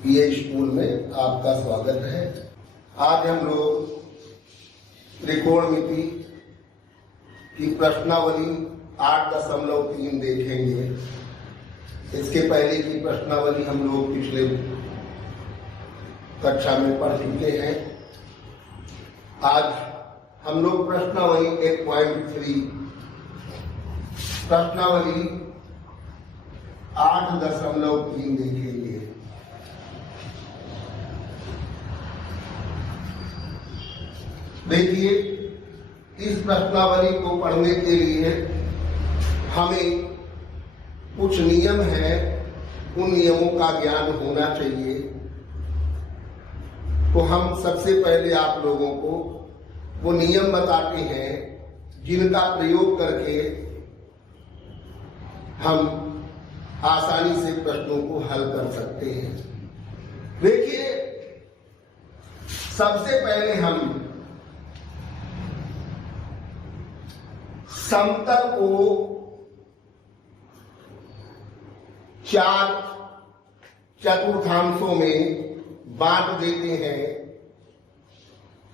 ये स्कूल में आपका स्वागत है। आज हम लोग त्रिकोणमिति की प्रश्नावली 8.3 देखेंगे। इसके पहले की प्रश्नावली हम लोग पिछले कक्षा में पढ़ चुके हैं। आज हम लोग प्रश्नावली 1.3 प्रश्नावली 8.3 देखेंगे। देखिए, इस प्रश्नावली को पढ़ने के लिए हमें कुछ नियम है, उन नियमों का ज्ञान होना चाहिए। तो हम सबसे पहले आप लोगों को वो नियम बताते हैं जिनका प्रयोग करके हम आसानी से प्रश्नों को हल कर सकते हैं। देखिए, सबसे पहले हम समतल को 4 चतुर्थांशों में बांट देते हैं।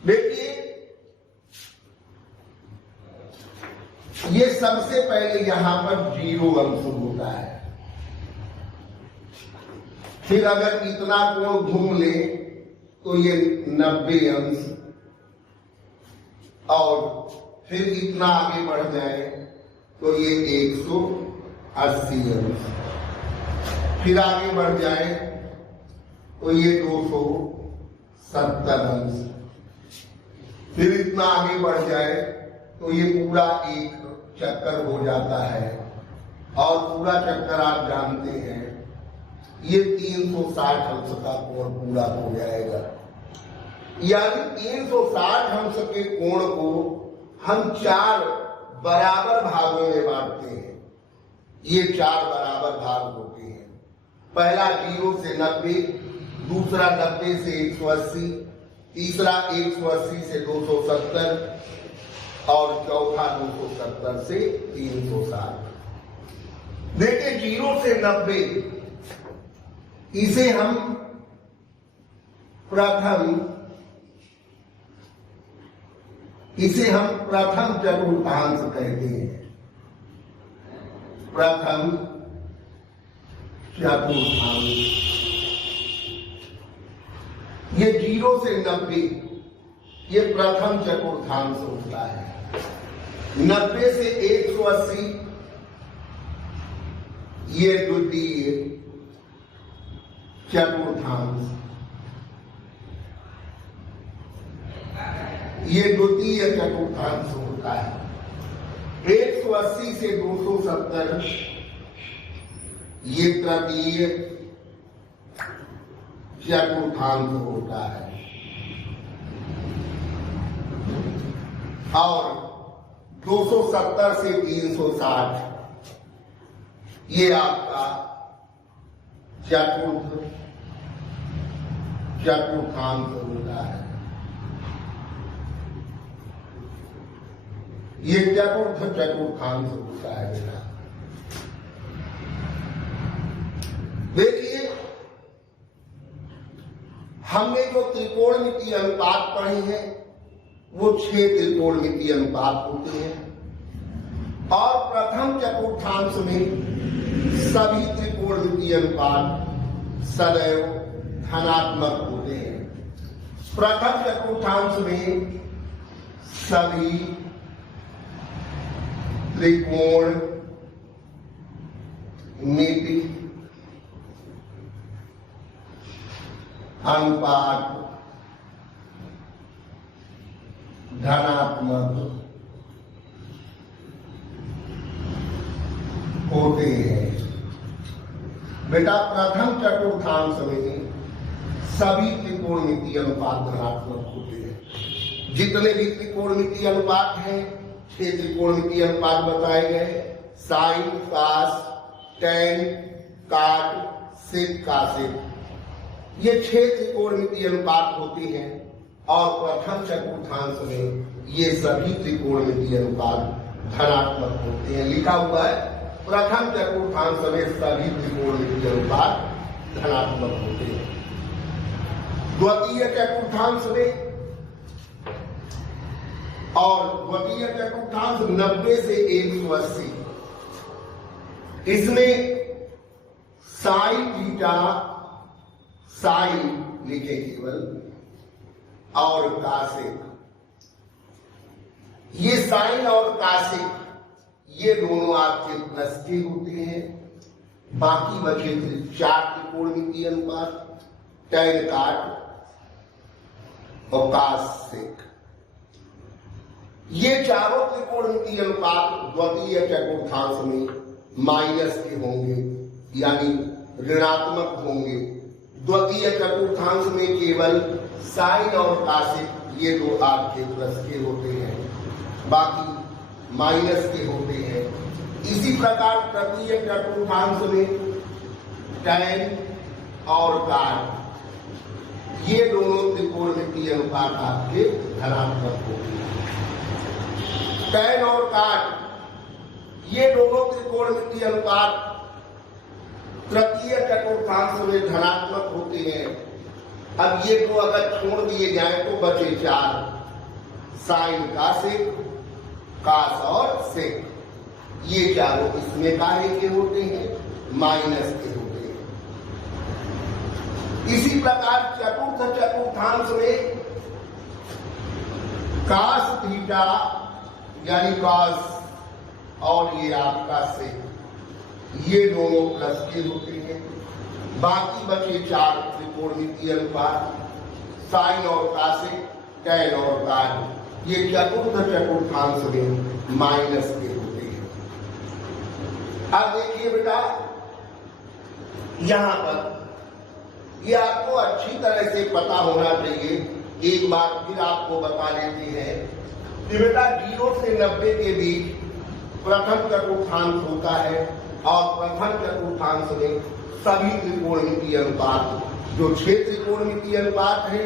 देखिए, ये सबसे पहले यहां पर 0 अंश होता है। फिर अगर इतना कोण घूम ले तो ये 90 अंश, और फिर इतना आगे बढ़ जाए तो ये 180 अंश, फिर आगे बढ़ जाए तो ये 270 अंश, फिर इतना आगे बढ़ जाए तो ये पूरा एक चक्कर हो जाता है। और पूरा चक्कर आप जानते हैं ये 360 अंश का कोण पूरा हो जाएगा। यानी 360 अंश के कोण को हम 4 बराबर भागों में बांटते हैं। ये 4 बराबर भाग होते हैं। पहला 0 से 90, दूसरा 90 से 180, तीसरा 180 से 270 और चौथा 270 से 360। देखिए, 0 से 90 इसे हम प्रथम चतुर्थांश कहते हैं। प्रथम चतुर्थांश। ये 0 से 90 ये प्रथम चतुर्थांश होता है। 90 से 180 ये द्वितीय चतुर्थांश। ये द्वितीय चतुर्थांश होता है। 180 से 270 ये तृतीय चतुर्थांश होता है। और 270 से 360 ये आपका चतुर्थांश होता है। ये चतुर्थांश होता है बेटा। देखिए, हमने जो त्रिकोणमितीय अनुपात पढ़े हैं वो 6 त्रिकोणमितीय अनुपात होते हैं। और प्रथम चतुर्थांश में सभी त्रिकोणमितीय अनुपात सदैव धनात्मक होते हैं। प्रथम चतुर्थांश में सभी त्रिकोण मिति अनुपात धनात्मक होते हैं। बेटा, प्रथम चतुर्थांश में सभी त्रिकोणमितीय अनुपात धनात्मक होते हैं। जितने भी त्रिकोणमितीय अनुपात हैं, 6 त्रिकोणमितीय अनुपात बताए गए। साइन, कास, टैन, काट, सेक, कासेक, ये 6 त्रिकोणमितीय अनुपात होते हैं। और प्रथम चतुर्थांश में ये सभी त्रिकोणमितीय अनुपात धनात्मक होते हैं। लिखा हुआ है, प्रथम चतुर्थांश में सभी त्रिकोणमितीय अनुपात धनात्मक होते हैं। द्वितीय चतुर्थांश में, और द्वितीय चतुर्थांश 90 से 180, इसमें साइन थीटा, साइन लिखे केवल, और कासेक, ये साइन और कासेक ये दोनों आपके प्लस के होते हैं। बाकी बचे 4 त्रिकोणमितीय अनुपात, टैन काट और कासेक, ये चारों त्रिकोणमितीय अनुपात द्वितीय चतुर्थांश में माइनस के होंगे, यानी ऋणात्मक होंगे। द्वितीय चतुर्थांश में केवल साइन और कासेक ये दो आपके प्लस के होते हैं, बाकी माइनस के होते हैं। इसी प्रकार तृतीय चतुर्थांश में टैन और काट ये दोनों त्रिकोणमितीय अनुपात आपके धनात्मक होंगे। टैन और काट ये दोनों त्रिकोणमितीय अनुपात तृतीय चतुर्थांश में धनात्मक होते हैं। अब ये दो अगर छोड़ दिए जाए तो बचे 4, साइन कासेक, कास और सेक, ये चारों इसमें काहे के होते हैं, माइनस के होते हैं। इसी प्रकार चतुर्थ चतुर्थांश में कास थीटा यानी कास और ये आपका सेक, ये दोनों प्लस के होते हैं। बाकी बचे 4 त्रिकोणमितीय अनुपात, साइन और कासेक, टैन और काट, ये चतुर्थ चतुर्थांश में माइनस के होते हैं। अब देखिए बेटा, यहां पर ये आपको अच्छी तरह से पता होना चाहिए। एक बार फिर आपको बता देते हैं कि बेटा 0 से 90 के बीच प्रथम चतुर्थांश होता है, और प्रथम चतुर्थांश में सभी त्रिकोणमितीय अनुपात, जो 6 त्रिकोणमितीय अनुपात है,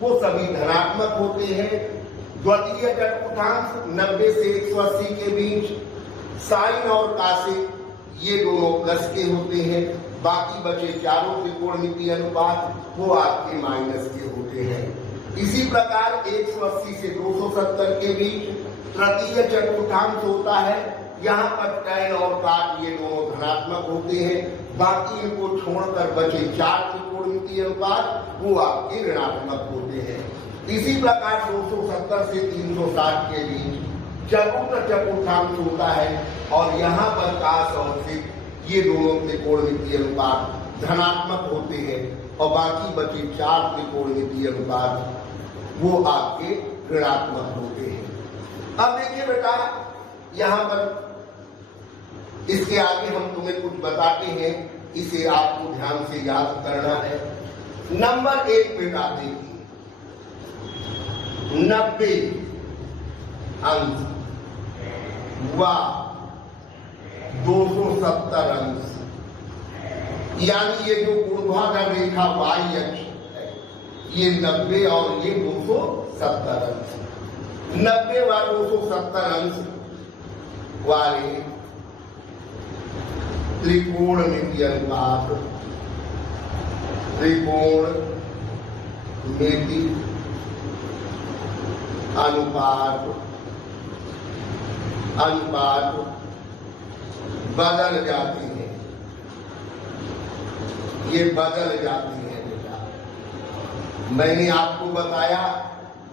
वो सभी धनात्मक होते हैं। द्वितीय चतुर्थांश 90 से 180 के बीच साइन और कासेक ये दोनों प्लस के होते हैं। बाकी बचे चारों त्रिकोणमितीय अनुपात वो आपके माइनस के होते हैं। इसी प्रकार 180 से 270 के बीच तृतीय चतुर्थांश होता है, यहाँ पर टैन और काट ये दोनों धनात्मक होते हैं। बाकी इनको छोड़कर बचे 4 त्रिकोणमितीय अनुपात वो आपके ऋणात्मक होते हैं। इसी प्रकार 270 से 360 के बीच चतुर्थ चतुर्थांश होता है, और यहाँ पर कास और सेक ये दोनों त्रिकोणमितीय अनुपात धनात्मक होते हैं, और बाकी बचे 4 त्रिकोणमितीय अनुपात वो आपके ऋणात्मक होते हैं। अब देखिए बेटा, यहाँ पर इसके आगे हम तुम्हें कुछ बताते हैं, इसे आपको ध्यान से याद करना है। नंबर 1 बेटा देखिए, 90 अंश व 270 अंश, यानी ये जो ऊर्ध्वाधर रेखा y अक्ष है, ये 90 और ये 270 अंश, 90 व 270 अंश वाले त्रिकोणमितीय अनुपात, त्रिकोणमितीय अनुपात बदल जाती है, ये बदल जाती है बेटा। मैंने आपको बताया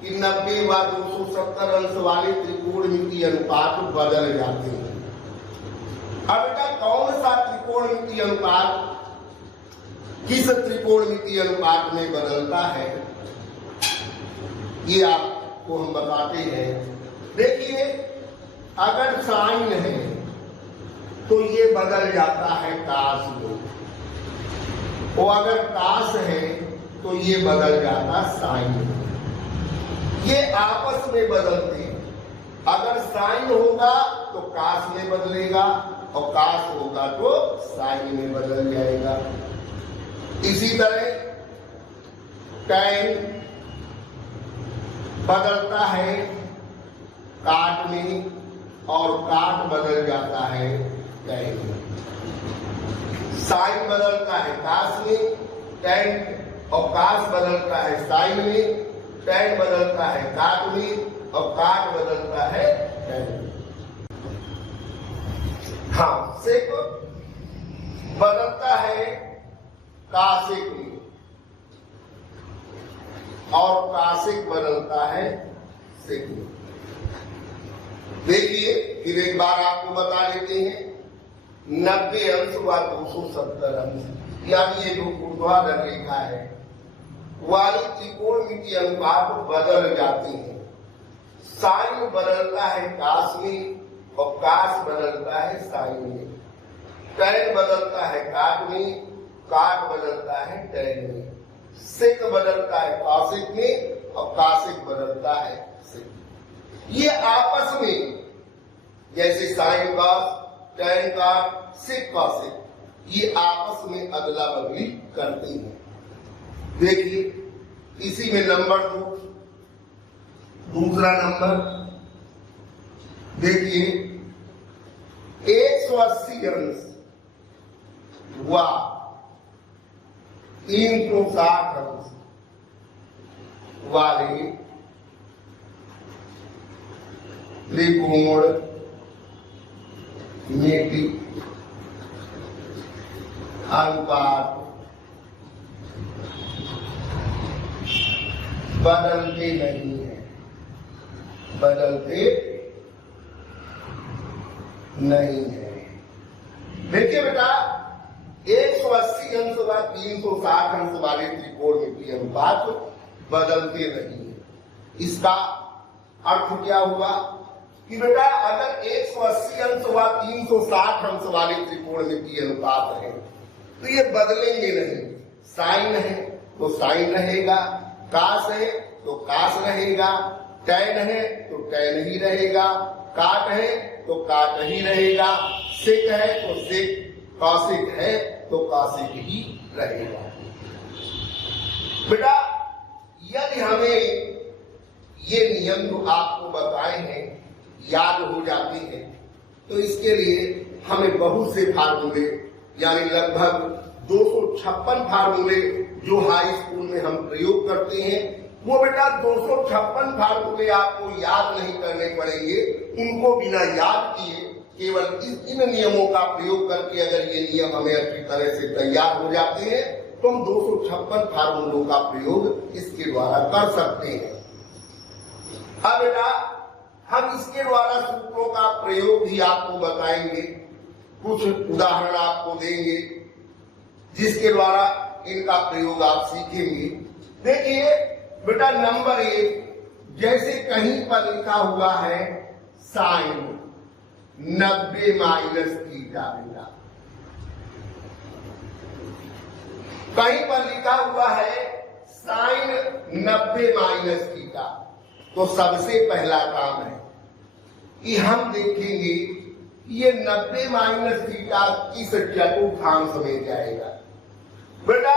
कि 90 व 270 अंश वाले त्रिकोणमितीय अनुपात बदल जाते हैं। अब बेटा कौन सा त्रिकोणमितीय अनुपात किस त्रिकोणमितीय अनुपात में बदलता है, ये आपको हम बताते हैं। देखिए, अगर साइन है तो ये बदल जाता है कास में, और अगर कास है तो ये बदल जाता साइन में। ये आपस में बदलते हैं। अगर साइन होगा तो कास में बदलेगा, और कास होगा तो साइन में बदल जाएगा। इसी तरह टैन बदलता है काट में, और काट बदल जाता है टैन में। साइन बदलता है कास में, टैन और काश बदलता है साइन में, टैन बदलता है काट में और काट बदलता है टैन में। हाँ, सेक बदलता है काशिक में और काशिक बदलता है सेक में। देखिए फिर एक बार आपको बता देते हैं, 90 अंश व 270 अंश, यानी ये जो ऊर्ध्वाधर रेखा है वाली त्रिकोणमितीय अनुपात बदल जाते हैं। साइन बदलता है काश में और काश बदलता है साइन में, टैन बदलता है काट में, काट बदलता है टैन में, सेक बदलता है काशिक में और काशिक बदलता है सेक। ये आपस में जैसे साइन काश, टैन काट, सेक काशिक, ये आपस में अदला बदली करती हैं। देखिए इसी में नंबर दूसरा नंबर देखिए, 180 अंश व 360 अंश वाले त्रिकोणमितीय अनुपात बदलते नहीं है, बदलते नहीं है। देखिए बेटा, 180 अंश व 360 अंश वाले त्रिकोणमितीय अनुपात बदलते नहीं है। इसका अर्थ क्या हुआ कि बेटा अगर 180 अंश व 360 अंश वाले त्रिकोणमितीय अनुपात है तो ये बदलेंगे नहीं। साइन है तो साइन रहेगा, काश है तो काश रहेगा, टैन है तो टैन ही रहेगा, काट है तो काट ही रहेगा, सेक है तो सेक, काशिक है तो काशिक ही रहेगा। बेटा यदि हमें ये नियम जो आपको बताए हैं याद हो जाते हैं तो इसके लिए हमें बहुत से फार्मूले यानी लगभग 256 फार्मूले जो हाई स्कूल में हम प्रयोग करते हैं, वो बेटा 256 फार्मूले आपको याद नहीं करने पड़ेंगे। उनको बिना याद किए केवल इन नियमों का प्रयोग करके अगर ये नियम हमें अच्छी तरह से तैयार हो जाते हैं तो हम 256 फार्मूलों का प्रयोग इसके द्वारा कर सकते हैं। अब बेटा हम इसके द्वारा सूत्रों का प्रयोग भी आपको बताएंगे, कुछ उदाहरण आपको देंगे जिसके द्वारा इनका प्रयोग आप सीखेंगे। देखिए बेटा नंबर 1, जैसे कहीं पर लिखा हुआ है साइन 90 माइनस थीटा, बेटा कहीं पर लिखा हुआ है साइन 90 माइनस थीटा, तो सबसे पहला काम है कि हम देखेंगे ये 90 माइनस थीटा किस चतुर्थांश में जाएगा। बेटा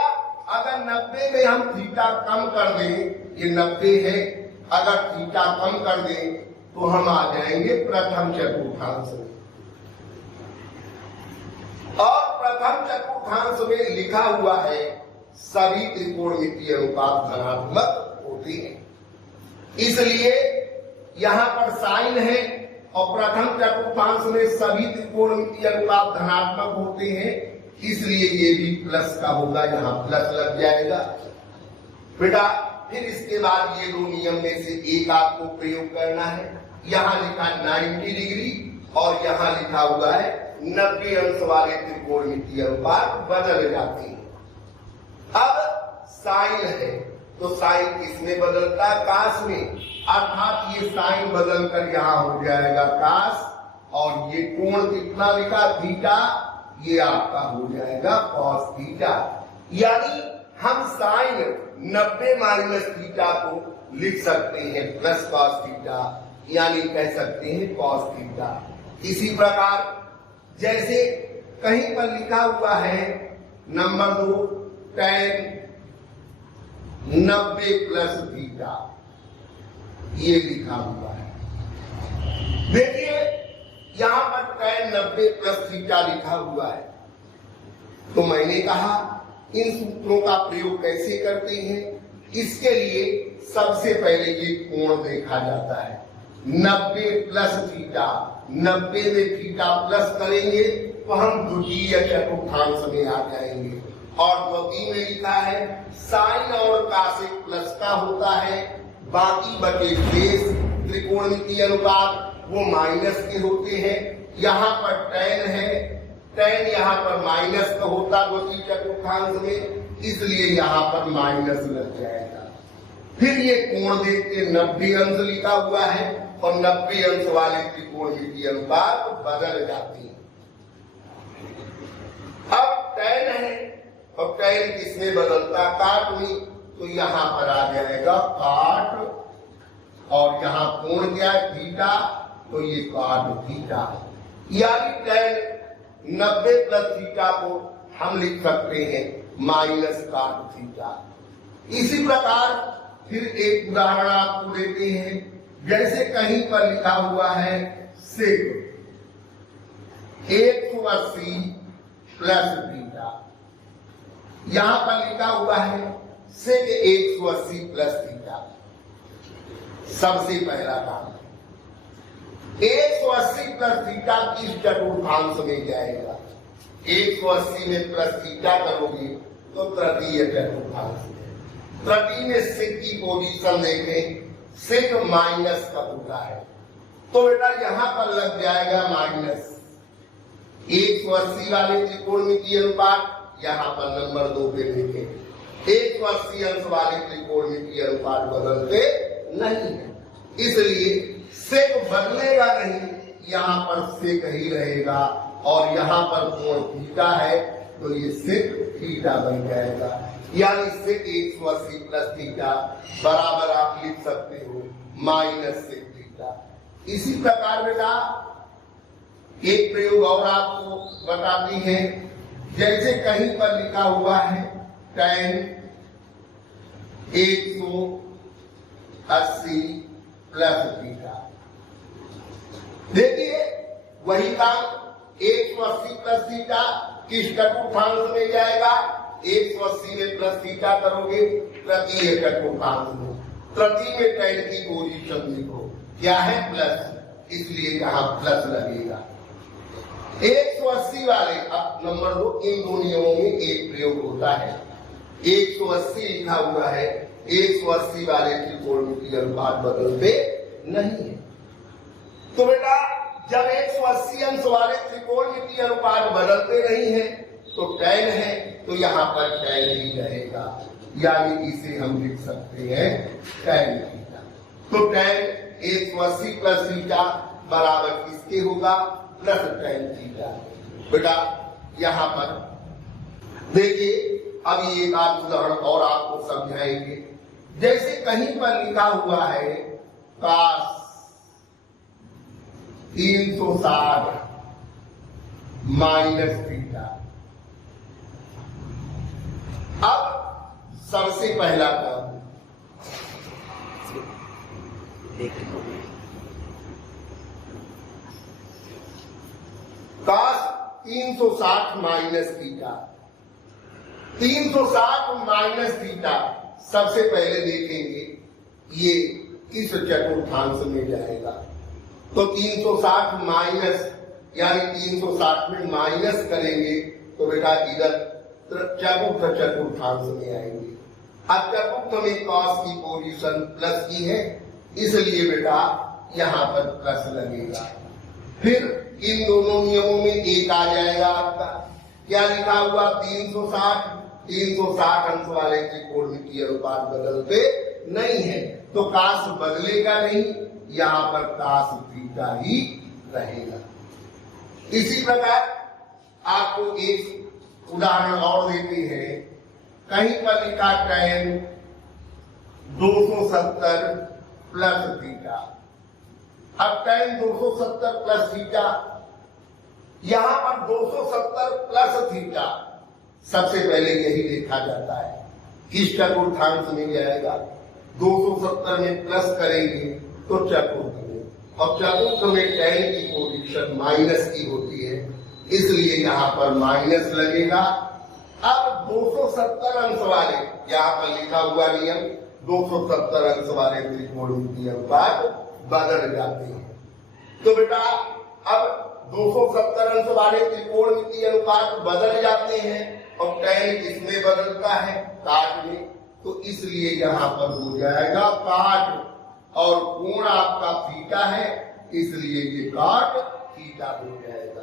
अगर 90 में हम थीटा कम कर दें, ये 90 है, अगर थीटा कम कर दें तो हम आ जाएंगे प्रथम चतुर्थांश में। और प्रथम चतुर्थांश में लिखा हुआ है सभी त्रिकोणमितीय अनुपात धनात्मक होते हैं, इसलिए यहाँ पर साइन है और प्रथम चतुर्थांश में सभी त्रिकोणमितीय अनुपात धनात्मक होते हैं, इसलिए ये भी प्लस का होगा, यहाँ प्लस लग जाएगा। बेटा फिर इसके बाद ये दो नियम में से एक आपको प्रयोग करना है। यहाँ लिखा 90 डिग्री और यहाँ लिखा हुआ है 90 अंश वाले त्रिकोणमितीय अनुपात बदल जाते हैं। अब साइन है तो साइन किसमें बदलता है? काश में, अर्थात ये साइन बदलकर यहाँ हो जाएगा काश, और ये कोण कितना लिखा थीटा, ये आपका हो जाएगा कॉस थीटा। यानी हम साइन 90 माइनस थीटा को लिख सकते हैं प्लस कॉस थीटा, यानी कह सकते हैं कॉस थीटा। इसी प्रकार जैसे कहीं पर लिखा हुआ है नंबर 2 tan 90 प्लस थीटा, ये लिखा हुआ है। देखिए यहाँ पर tan 90 प्लस थीटा लिखा हुआ है, तो मैंने कहा इन सूत्रों का प्रयोग कैसे करते हैं? इसके लिए सबसे पहले ये कोण देखा जाता है 90 प्लस थीटा। 90 में थीटा प्लस करेंगे तो हम द्वितीय चतुर्थांश में आ जाएंगे। और द्वितीय में लिखा है साइन और कासेक प्लस का होता है, बाकी बचे शेष त्रिकोणमितीय अनुपात वो माइनस के होते हैं। यहाँ पर tan है, tan यहाँ पर माइनस का होता द्वितीय चतुर्थांश में, इसलिए यहाँ पर माइनस लग जाएगा। फिर ये कोण देखते 90 अंश लिखा हुआ है और 90 अंश वाले त्रिकोणमितीय अनुपात बदल जाते हैं। अब tan है और tan किसमें बदलता? काट में, तो यहाँ पर आ जाएगा काट, और यहाँ कोण क्या है? थीटा, तो ये काट थीटा। यानी tan 90 प्लस थीटा को हम लिख सकते हैं माइनस काट थीटा। इसी प्रकार फिर एक उदाहरण आपको देते हैं। जैसे कहीं पर लिखा हुआ है सेक 180 प्लस थीटा, यहां पर लिखा हुआ है सेक 180 प्लस थीटा। सबसे पहला काम 180 प्लस थीटा किस चतुर्थांश में जाएगा? 180 में प्लस थीटा करोगे तो तृतीय चतुर्थांश में। तृतीय में सेक की पोजीशन देखें, सेक माइनस का होता है, तो बेटा यहां पर लग जाएगा माइनस। 180 वाले त्रिकोणमितीय अनुपात यहाँ पर नंबर 2 पे देखें, 180 अंश वाले त्रिकोणमितीय अनुपात बदलते नहीं है, इसलिए सेक बदलेगा नहीं, यहाँ पर सेक ही रहेगा। और यहाँ पर कोण थीटा है तो ये सेक थीटा बन जाएगा। यानी सेक 180 प्लस थीटा बराबर आप लिख सकते हो माइनस सेक थीटा। इसी प्रकार बेटा एक प्रयोग और आपको बताती है। जैसे कहीं पर लिखा हुआ है tan 180 प्लस थीटा, देखिए वही काम 180 प्लस थीटा किस चतुर्थांश में जाएगा? 180 में प्लस थीटा करोगे तृतीय चतुर्थांश में। तृतीय में tan की पोजीशन लिखो, क्या है? प्लस, इसलिए यहाँ प्लस लगेगा। 180 वाले, अब नंबर 2, इन दो नियमों में एक प्रयोग होता है। 180 लिखा हुआ है, 180 वाले त्रिकोणमितीय अनुपात बदलते नहीं है। तो बेटा जब 180 अंश वाले त्रिकोणमितीय अनुपात बदलते नहीं है तो tan है, तो यहाँ पर tan ही रहेगा। यानी इसे हम लिख सकते हैं tan थीटा। तो tan 180 प्लस थीटा बराबर किसके होगा? Plus tan theta. बेटा यहाँ पर देखिए, अब ये एक आध उदाहरण और आपको समझाएंगे। जैसे कहीं पर लिखा हुआ है cos 360 माइनस थीटा। अब सबसे पहला काम cos 360 minus theta, 360 minus theta सबसे पहले देखेंगे ये किस चतुर्थांश में जाएगा। तो 360 माइनस, यानी 360 में माइनस करेंगे तो बेटा इधर चतुर्थ चतुर्थांश में आएंगे। अब चतुर्थ में cos की पोजीशन प्लस की है, इसलिए बेटा यहाँ पर प्लस लगेगा। फिर इन दोनों नियमों में एक आ जाएगा आपका, क्या लिखा हुआ? 360 अंश वाले त्रिकोणमितीय अनुपात बदलते नहीं है, तो cos बदलेगा नहीं, यहाँ पर cos थीटा ही रहेगा। इसी प्रकार आपको एक उदाहरण और देते हैं। कहीं पर लिखा tan 270 प्लस थीटा। अब tan 270 प्लस थीटा, यहां पर 270 प्लस थीटा सबसे पहले यही देखा जाता है किस चतुर्थांश में जाएगा। 270 में प्लस करेंगे तो चतुर्थ में, और चतुर्थ में tan की पोजीशन माइनस की होती है, इसलिए यहाँ पर माइनस लगेगा। अब 270 अंश वाले, यहाँ पर लिखा हुआ नियम 270 अंश वाले त्रिकोणमितीय अनुपात बदल जाते हैं। तो बेटा अब 270 अंश वाले त्रिकोणमितीय अनुपात बदल जाते हैं और tan किसमें बदलता है? काट में। तो इसलिए यहाँ पर हो जाएगा काट और कोण आपका थीटा है, इसलिए ये काट थीटा हो जाएगा।